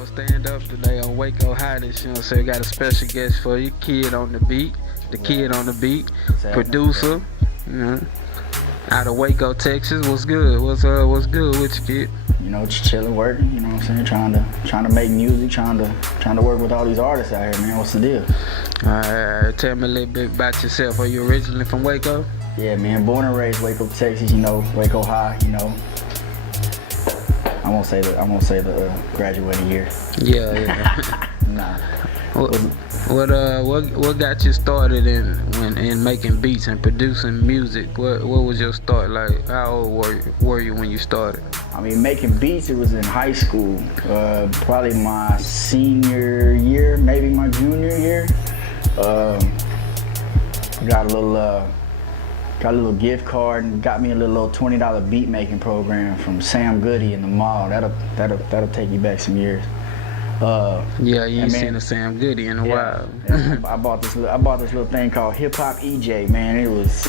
Waco stand up today on Waco Hottest. You know, so we got a special guest for you, kid on the beat, the kid on the beat, producer. You know, out of Waco, Texas. What's good? What's good with you, kid? You know, just chilling, working. You know what I'm saying? Trying to make music, trying to work with all these artists out here, man. What's the deal? All right, tell me a little bit about yourself. Are you originally from Waco? Yeah, man. Born and raised Waco, Texas. You know, Waco High. You know. I won't say the graduating year. Yeah. Nah. What got you started in making beats and producing music? What was your start like? How old were you when you started? I mean, making beats, it was in high school, probably my senior year, maybe my junior year. Got a little gift card and got me a little $20 beat making program from Sam Goody in the mall. That'll take you back some years. Yeah, you ain't seen a Sam Goody in a while. Yeah, I bought this little thing called Hip Hop EJ, man. It was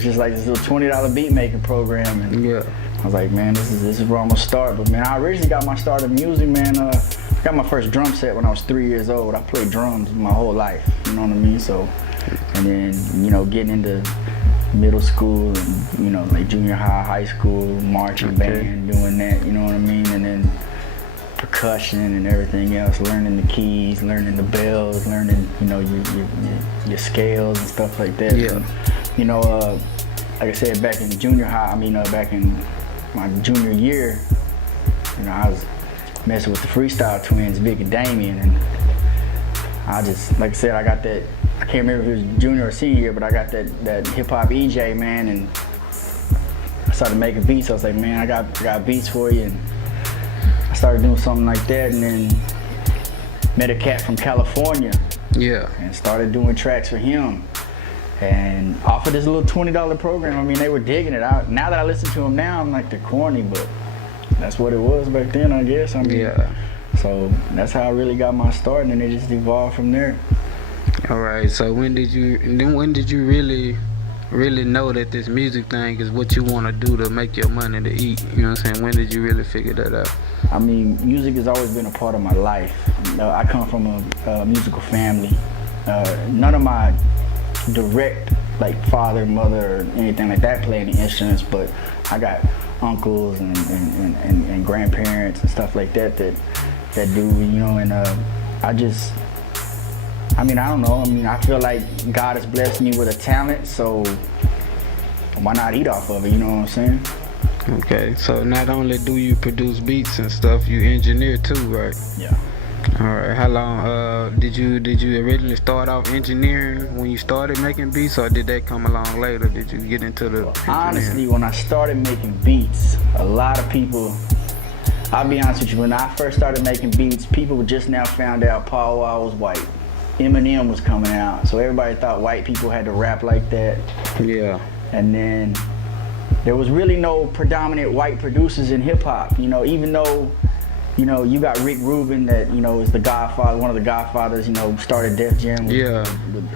just like this little $20 beat making program, and yeah. I was like, man, this is where I'm gonna start. But man, I originally got my start in music, man. I got my first drum set when I was 3 years old. I played drums my whole life, you know what I mean? So, and then, you know, getting into middle school and, you know, like junior high, high school, marching band, doing that, you know what I mean? And then percussion and everything else, learning the keys, learning the bells, learning, you know, your scales and stuff like that. Yeah. And, you know, like I said, back in junior high, back in my junior year, you know, I was messing with the freestyle twins, Vic and Damien, and I just, like I said, I got that, I can't remember if it was junior or senior year, but I got that hip hop EJ, man, and I started making beats. I was like, man, I got beats for you, and I started doing something like that, and then met a cat from California. Yeah. And started doing tracks for him. And offered this little $20 program. I mean, they were digging it. Now that I listen to them now, I'm like, they're corny, but that's what it was back then, I guess. I mean, yeah. So that's how I really got my start, and then it just evolved from there. All right. So when did you really know that this music thing is what you want to do to make your money to eat? You know what I'm saying? When did you really figure that out? I mean, music has always been a part of my life. I come from a musical family. None of my direct, like father, mother, or anything like that play any instruments, but I got uncles and grandparents and stuff like that do, you know, and I don't know. I mean, I feel like God has blessed me with a talent, so why not eat off of it, you know what I'm saying? Okay, so not only do you produce beats and stuff, you engineer too, right? Yeah. All right. How long did you originally start off engineering when you started making beats, or did that come along later? Did you get into the honestly, when I started making beats, a lot of people, I'll be honest with you, when I first started making beats, people just now found out Paul Wall was white. Eminem was coming out, so everybody thought white people had to rap like that. Yeah. And then there was really no predominant white producers in hip hop, you know, even though, you know, you got Rick Rubin that, you know, is the godfather, one of the godfathers, you know, started Def Jam with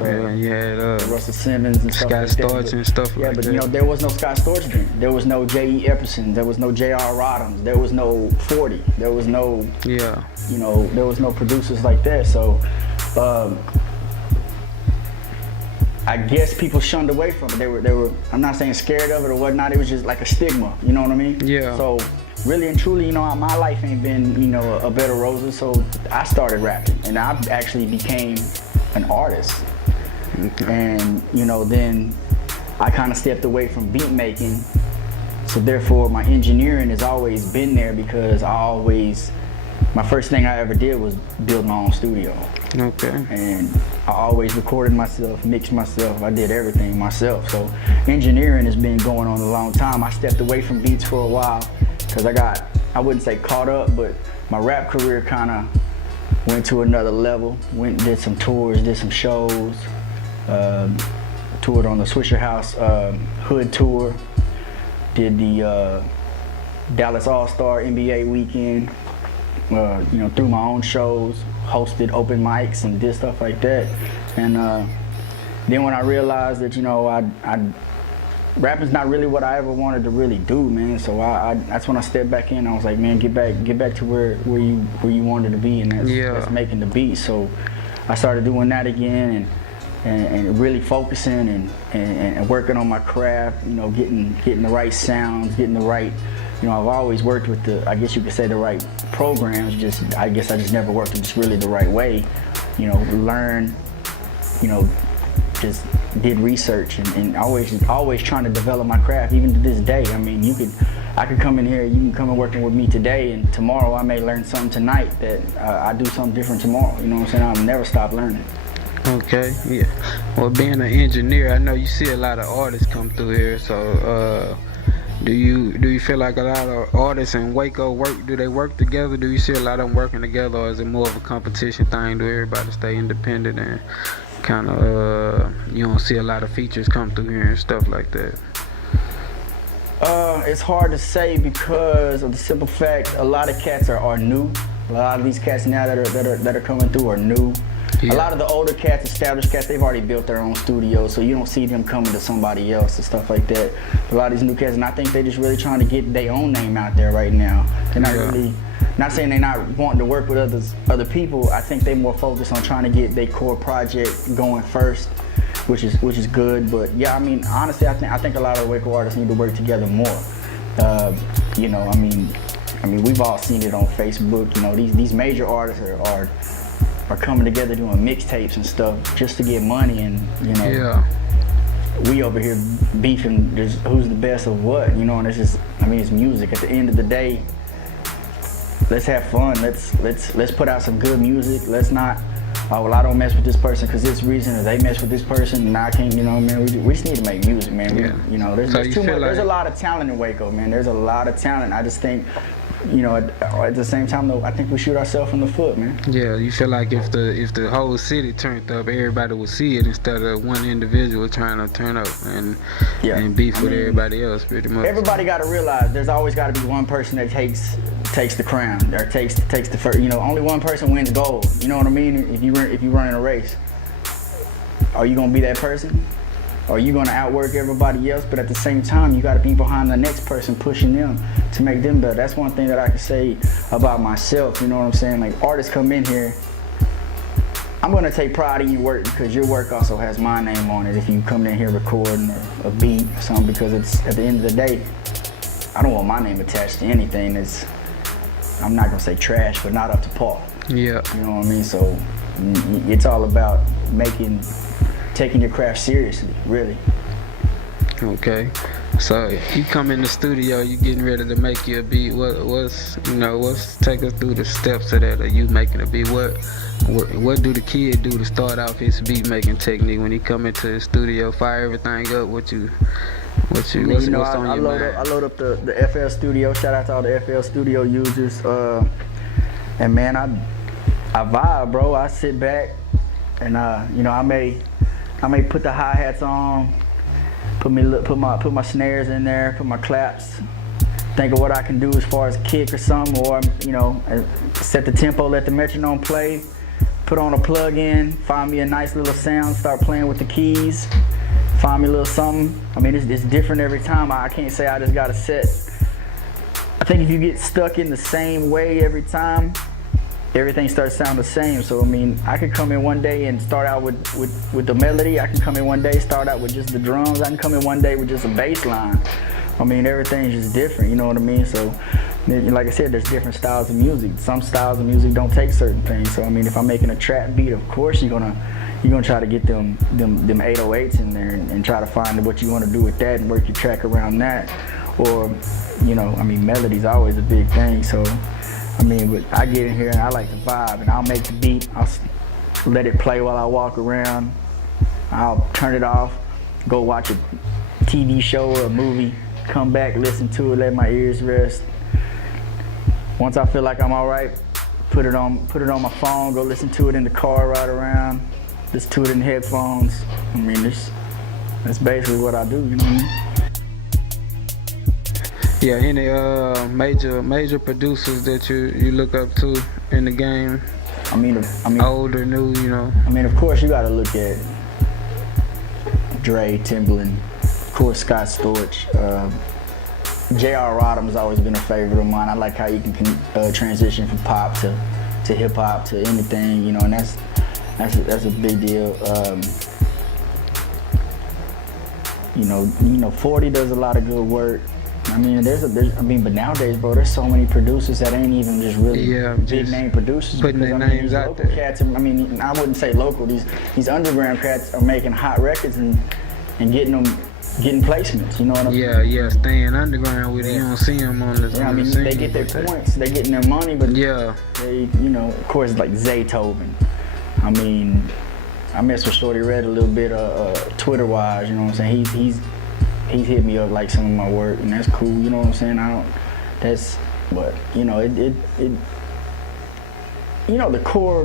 Russell Simmons and stuff Scott like that. Storch and stuff like that. Yeah, but you know, there was no Scott Storch then. There was no J.E. Epperson. There was no J.R. Rodhams. There was no 40. There was no, you know, there was no producers like that. So, I guess people shunned away from it. They were, I'm not saying scared of it or whatnot. It was just like a stigma, you know what I mean? Yeah. So really and truly, you know, my life ain't been, you know, a bed of roses. So I started rapping, and I actually became an artist. Okay. And, you know, then I kind of stepped away from beat making. So therefore, my engineering has always been there, because my first thing I ever did was build my own studio. Okay. And I always recorded myself, mixed myself. I did everything myself. So engineering has been going on a long time. I stepped away from beats for a while because I wouldn't say caught up, but my rap career kind of went to another level. Went and did some tours, did some shows. Toured on the Swisher House Hood Tour. Did the Dallas All-Star NBA weekend. You know, through my own shows, hosted open mics and did stuff like that. And then when I realized that, you know, rapping's not really what I ever wanted to really do, man. So that's when I stepped back in. I was like, man, get back to where you wanted to be, and that's making the beat. So I started doing that again, and really focusing and working on my craft. You know, getting the right sounds, getting the right. You know, I've always worked with I guess you could say the right programs. I guess I just never worked with just really the right way. You know, learn. You know, just did research and always trying to develop my craft, even to this day. I mean, I could come in here, you can come and working with me today, and tomorrow I may learn something tonight that I do something different tomorrow. You know what I'm saying? I'll never stop learning. Okay, yeah. Well, being an engineer, I know you see a lot of artists come through here. So, do you feel like a lot of artists in Waco do they work together? Do you see a lot of them working together, or is it more of a competition thing? Do everybody stay independent and kind of you don't see a lot of features come through here and stuff like that? It's hard to say because of the simple fact a lot of cats are new. A lot of these cats now that are coming through are new. Yeah. A lot of the older cats, established cats, they've already built their own studios, so you don't see them coming to somebody else and stuff like that. A lot of these new cats, and I think they're just really trying to get their own name out there right now. They're not really. Not saying they're not wanting to work with other people. I think they're more focused on trying to get their core project going first, which is good. But yeah, I mean, honestly, I think a lot of the Waco artists need to work together more. You know, I mean, we've all seen it on Facebook. You know, these major artists are coming together doing mixtapes and stuff just to get money, and you know, we over here beefing just who's the best of what. You know, and it's just, I mean, it's music. At the end of the day, let's have fun. Let's put out some good music. Let's not, oh well, I don't mess with this person because this reason, or they mess with this person and I can't. You know, man, we just need to make music, man. You know, there's too much. There's a lot of talent in Waco, man. There's a lot of talent. I just think, you know, at the same time though, I think we shoot ourselves in the foot, man. Yeah, you feel like if the whole city turned up, everybody would see it instead of one individual trying to turn up and beef with everybody else, pretty much. Everybody got to realize there's always got to be one person that takes the crown, or takes the first. You know, only one person wins gold. You know what I mean? If you run in a race, are you gonna be that person? Or are you gonna outwork everybody else? But at the same time, you gotta be behind the next person, pushing them to make them better. That's one thing that I can say about myself. You know what I'm saying? Like, artists come in here, I'm gonna take pride in your work because your work also has my name on it. If you come in here recording a beat or something, because it's, at the end of the day, I don't want my name attached to anything that's, I'm not gonna say trash, but not up to par. Yeah. You know what I mean? So it's all about taking your craft seriously, really. Okay. So you come in the studio, you getting ready to make your beat. What's take us through the steps of that? Are you making a beat? What do the kid do to start off his beat making technique when he come into the studio? Fire everything up. What's on your mind? I load up the FL Studio. Shout out to all the FL Studio users. And man, I vibe, bro. I sit back and you know, I may put the hi-hats on, put my snares in there, put my claps, think of what I can do as far as kick or something, or you know, set the tempo, let the metronome play, put on a plug-in, find me a nice little sound, start playing with the keys, find me a little something. I mean, it's different every time. I can't say I just got a set. I think if you get stuck in the same way every time, everything starts sounding the same. So I mean, I could come in one day and start out with the melody. I can come in one day, start out with just the drums. I can come in one day with just a bass line. I mean, everything's just different, you know what I mean? So, like I said, there's different styles of music. Some styles of music don't take certain things. So I mean, if I'm making a trap beat, of course you're gonna try to get them 808s in there and try to find what you want to do with that and work your track around that. Or, you know, I mean, melody's always a big thing. So I mean, but I get in here and I like to vibe, and I'll make the beat, I'll let it play while I walk around, I'll turn it off, go watch a TV show or a movie, come back, listen to it, let my ears rest. Once I feel like I'm all right, put it on my phone, go listen to it in the car, ride around, listen to it in the headphones. I mean, that's basically what I do, you know what I mean? Yeah, any major producers that you look up to in the game? I mean, old or new, you know. I mean, of course you got to look at Dre, Timbaland, course, Scott Storch. J.R. Rodham has always been a favorite of mine. I like how you can transition from pop to hip hop to anything, you know, and that's a big deal. You know, 40 does a lot of good work. I mean, but nowadays, bro, there's so many producers that ain't even just really big name producers. Putting their names out there. Cats, I mean, I wouldn't say local. These underground cats are making hot records and getting placements. You know what I mean? Yeah, staying underground with it. You don't see them on the. Yeah, I mean, they get their points, they getting their money, but they, you know, of course, like Zaytoven. I mean, I mess with Shorty Red a little bit, Twitter-wise. You know what I'm saying? He's hit me up like some of my work, and that's cool. You know what I'm saying? But you know, you know, the core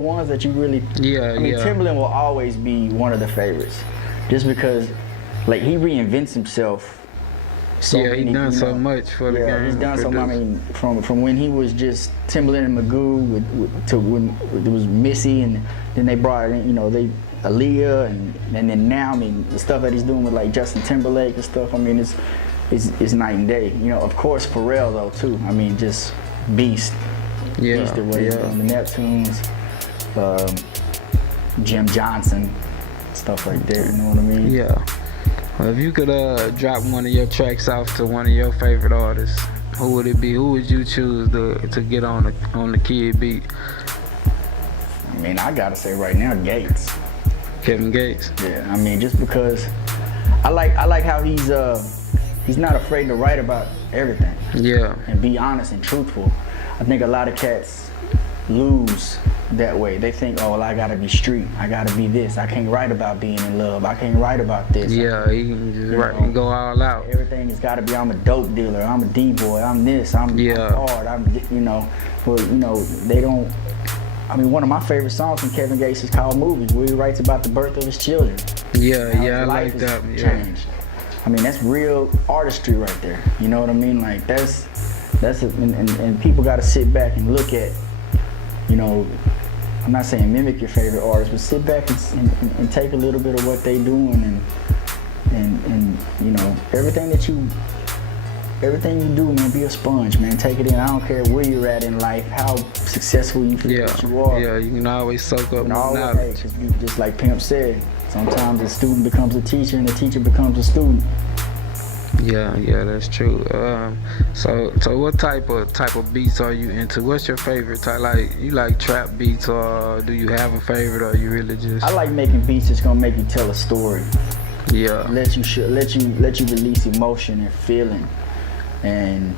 ones that you really. I mean, Timbaland will always be one of the favorites, just because, like, he reinvents himself. He's done so much for the game. Yeah, he's done so much. I mean, from when he was just Timbaland and Magoo to when it was Missy, and then they brought in, you know, Aaliyah, and then now, I mean, the stuff that he's doing with like Justin Timberlake and stuff. I mean, it's night and day. You know, of course, Pharrell though too. I mean, just beast. Beast at what he's doing. The Neptunes, Jim Johnson, stuff like that. You know what I mean? Yeah. Well, if you could drop one of your tracks off to one of your favorite artists, who would it be? Who would you choose to get on the Kid beat? I mean, I gotta say right now, Gates. Kevin Gates. Yeah, I mean, just because I like how he's not afraid to write about everything. Yeah. And be honest and truthful. I think a lot of cats lose that way. They think, oh, well, I gotta be street. I gotta be this. I can't write about being in love. I can't write about this. Yeah, he can just write and go all out. Everything has gotta be, I'm a dope dealer. I'm a D-boy. I'm this. I'm hard. You know, but you know, they don't. I mean, one of my favorite songs from Kevin Gates is called Movies, where he writes about the birth of his children. I like that. Changed. I mean, that's real artistry right there. You know what I mean? Like and people got to sit back and look at, you know, I'm not saying mimic your favorite artist, but sit back and take a little bit of what they doing and you know, everything you do, man, be a sponge, man. Take it in. I don't care where you're at in life, how successful you feel that you are. Yeah, you can always soak up knowledge. Just like Pimp said, sometimes a student becomes a teacher and the teacher becomes a student. Yeah, that's true. So what type of beats are you into? What's your favorite type? Like, you like trap beats, or do you have a favorite, or you really just? I like making beats that's gonna make you tell a story. Yeah. Let you release emotion and feeling, and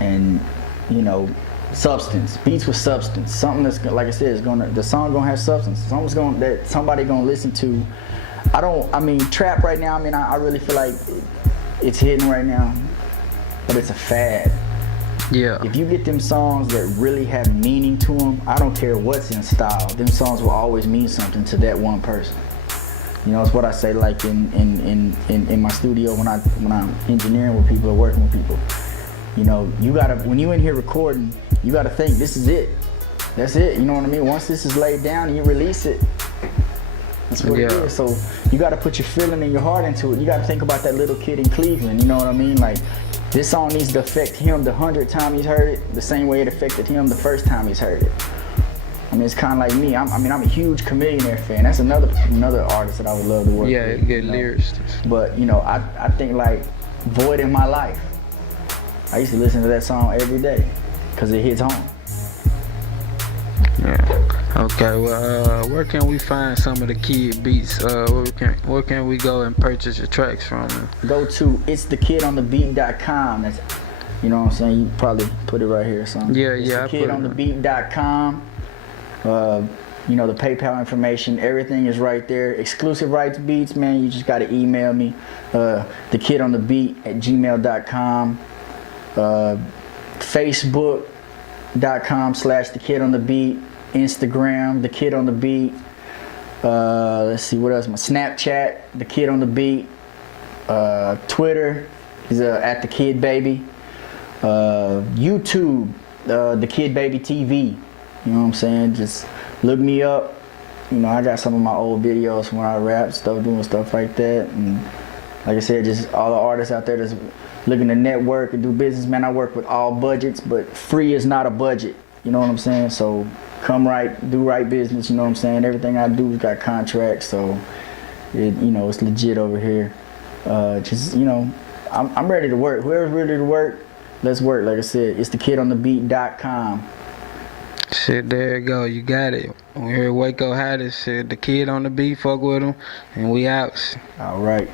you know, substance. Beats with substance. Something that's, like I said, the song gonna have substance. Something's that somebody gonna listen to. I mean, trap right now, I mean, I really feel like it's hitting right now, but it's a fad. Yeah. If you get them songs that really have meaning to them, I don't care what's in style, them songs will always mean something to that one person. You know, it's what I say, like in my studio when I'm engineering with people or working with people. You know, when you in here recording, you gotta think, this is it. That's it, you know what I mean? Once this is laid down and you release it, that's what it is. So you gotta put your feeling and your heart into it. You gotta think about that little kid in Cleveland, you know what I mean? Like, this song needs to affect him the 100th time he's heard it, the same way it affected him the first time he's heard it. I mean, it's kind of like me. I'm a huge Chamillionaire fan. That's another artist that I would love to work with. Yeah, good lyrics. But, you know, I think like Void in My Life. I used to listen to that song every day because it hits home. Yeah. Okay, well, where can we find some of the Kid beats? Where can we go and purchase your tracks from? Go to it'sthekidonthebeat.com. That's, you know what I'm saying? You probably put it right here or something. Yeah. It'sthekidonthebeat.com. You know, the PayPal information, everything is right there. Exclusive rights beats, man, you just gotta email me. thekidonthebeat@gmail.com. Facebook.com/thekidonthebeat. Instagram, The Kid on the Beat. Let's see, what else? My Snapchat, The Kid on the Beat. Twitter is at The Kid Baby. YouTube, The Kid Baby TV. You know what I'm saying? Just look me up. You know, I got some of my old videos when I rap, doing stuff like that. And like I said, just all the artists out there that's looking to network and do business, man, I work with all budgets, but free is not a budget. You know what I'm saying? So come right, do right business. You know what I'm saying? Everything I do got contracts, so it's legit over here. I'm ready to work. Whoever's ready to work, let's work. Like I said, it's thekidonthebeat.com. Shit, there you go. You got it. We here at Waco Hottest. Shit, the kid on the beat. Fuck with him, and we out. All right.